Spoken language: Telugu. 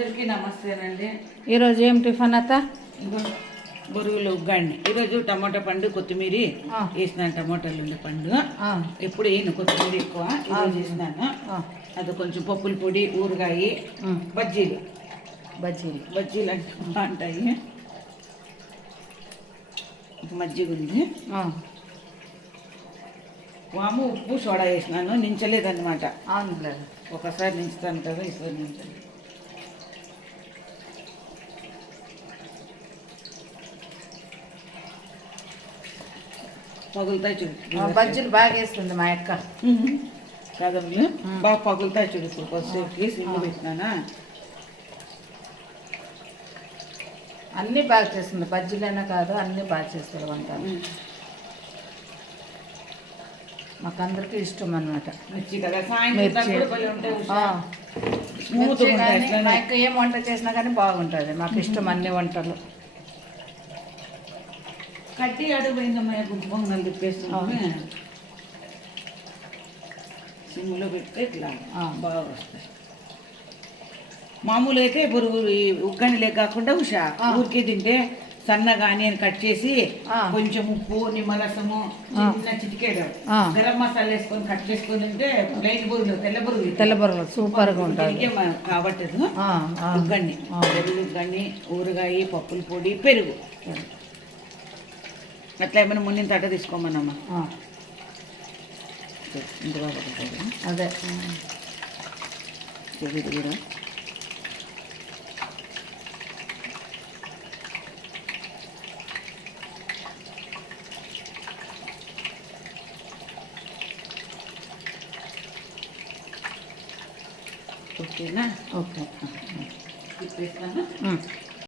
అందరికీ నమస్తేనండి. ఈరోజు ఏం టిఫిన్ అత్త? బొరుగులు ఉగ్గాండి. ఈరోజు టమాటా పండు కొత్తిమీర వేసినాను. టమాటాలు ఉండే పండు ఎప్పుడు వేయను, కొత్తిమీర ఎక్కువ ఈరోజు వేసినాను. అది కొంచెం పప్పుల పొడి, ఊరగాయ, బజ్జీలు బజ్జీలు అంటే బాగుంటాయి. మజ్జిగ ఉంది, వాము, ఉప్పు, సోడా వేసినాను. నించలేదన్నమాట. ఒకసారి నించుతాను కదా, ఈసారి నించలేదు. పగులుతాయి చూడు. బజ్జీలు బాగా వేస్తుంది మా అక్క. కదమ్మలు బాగా పగులుతాయి చూడు. ఇప్పుడు కొద్దిసేపుకి సిమ్ము పెట్టినానా. అన్నీ బాగా చేస్తుంది. బజ్జీలైనా కాదు, అన్నీ బాగా చేస్తారు వంట. మాకందరికీ ఇష్టం అన్నమాట. మిర్చి కదా, మా అక్క ఏం వంట చేసినా కానీ బాగుంటుంది. మాకు ఇష్టం అన్ని వంటలు. కట్టి అడుగుపోయిందమ్మా, గుంపులు తిప్పేస్తున్నాము. సిమ్లో పెడితే ఇట్లా బాగా వస్తాయి. మామూలు అయితే బొరుగు ఉగ్గనిలే కాకుండా ఉషా ఊరికే తింటే సన్నగా ఆనియన్ కట్ చేసి కొంచెం ఉప్పు, నిమ్మరసము, చిన్న చిటికేడు గరం మసాలా వేసుకొని కట్ చేసుకొని తింటే లైట్ బొరుగులు, తెల్ల బొరుగులు సూపర్గా ఉంటుంది కాబట్టి ఉగ్గండి. ఉగ్గండి, ఊరగాయ, పప్పుల పొడి, పెరుగు అట్లా ఏమైనా ముందు తట తీసుకోమన్నమ్మా. ఇందులో అదే ఇది కూడా ఓకేనా? ఓకే. తిప్పేస్తాను.